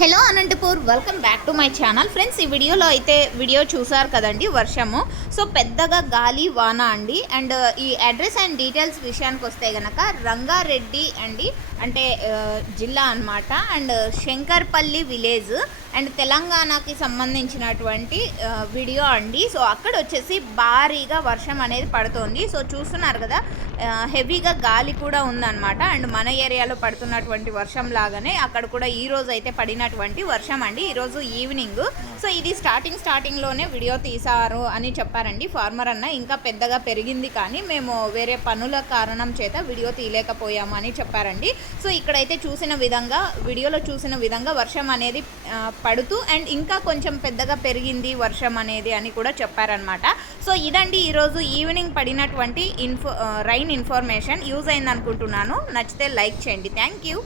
Hello Anantapur, welcome back to my channel. Friends, ఈ వీడియోలో అయితే వీడియో చూసారు కదండి, వర్షము. సో పెద్దగా గాలి వాన అండి. అండ్ ఈ అడ్రస్ అండ్ డీటెయిల్స్ విషయానికి వస్తే కనుక రంగారెడ్డి అండి, అంటే జిల్లా అనమాట. అండ్ శంకర్పల్లి విలేజ్ అండ్ తెలంగాణకి సంబంధించినటువంటి వీడియో అండి. సో అక్కడ వచ్చేసి భారీగా వర్షం అనేది పడుతోంది. సో చూస్తున్నారు కదా, హెవీగా గాలి కూడా ఉందన్నమాట. అండ్ మన ఏరియాలో పడుతున్నటువంటి వర్షం లాగానే అక్కడ కూడా ఈరోజు అయితే పడినటువంటి వర్షం అండి, ఈరోజు ఈవినింగ్. సో ఇది స్టార్టింగ్లోనే వీడియో తీసారు అని చెప్పారండి ఫార్మర్ అన్న. ఇంకా పెద్దగా పెరిగింది కానీ మేము వేరే పనుల కారణం చేత వీడియో తీయలేకపోయాము అని చెప్పారండి. సో ఇక్కడైతే చూసిన విధంగా, వీడియోలో చూసిన విధంగా వర్షం అనేది పడుతూ అండ్ ఇంకా కొంచెం పెద్దగా పెరిగింది వర్షం అనేది అని కూడా చెప్పారనమాట. సో ఇదండి ఈరోజు ఈవినింగ్ పడినటువంటి రైన్ ఇన్ఫర్మేషన్. యూజ్ అయింది అనుకుంటున్నాను. నచ్చితే లైక్ చేయండి. Thank you.